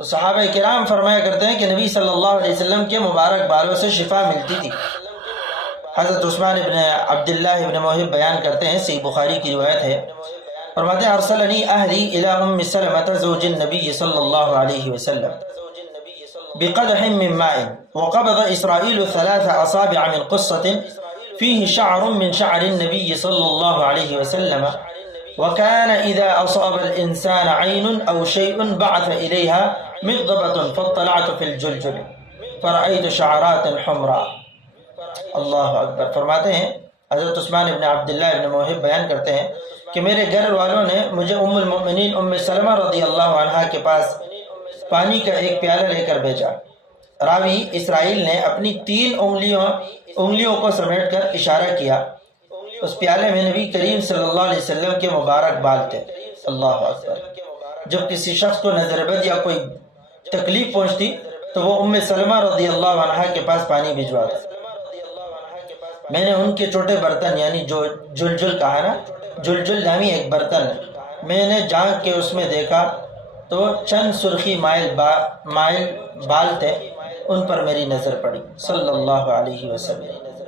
تو صحابہ کرام فرمایا کرتے ہیں کہ نبی صلی اللہ علیہ وسلم کے مبارک بالوں سے شفا ملتی تھی۔ حضرت عثمان ابن عبداللہ ابن موہب بیان کرتے ہیں، صحیح بخاری کی روایت ہے، فرماتے ہیں ارسلنی اہلی الی ام سلمۃ زوج النبی صلی اللہ علیہ وسلم بقدح من ماء وقبض اسرائیل 3 اصابع من قصة فيه شعر من شعر النبي صلى الله عليه وسلم وكان إذا أصاب الإنسان عين أو شيء بعث إليها مغضبة فاطلعت في الجلجل فرأيت شعرات حمراء۔ اللہ اکبر۔ فرماتے ہیں حضرت عثمان ابن عبداللہ ابن موہب بیان کرتے ہیں کہ میرے گھر والوں نے مجھے ام المؤمنین ام سلمہ رضی اللہ عنہا کے پاس پانی کا ایک پیالہ لے کر بھیجا۔ راوی اسرائیل نے اپنی 3 انگلیوں کو سمیٹ کر اشارہ کیا، اس پیالے میں نبی کریم صلی اللہ علیہ وسلم کے مبارک بال تھے۔ اللہ اکبر۔ جب کسی شخص کو نظر بد یا کوئی تکلیف پہنچتی تو وہ ام سلمہ رضی اللہ عنہا کے پاس پانی بھجواتا۔ میں نے ان کے چھوٹے برتن یعنی جو جلجل کہا نا، جلجل نامی ایک برتن میں نے جھانک کے اس میں دیکھا تو چند سرخی مائل بال تھے، ان پر میری نظر پڑی۔ صلی اللہ علیہ وسلم۔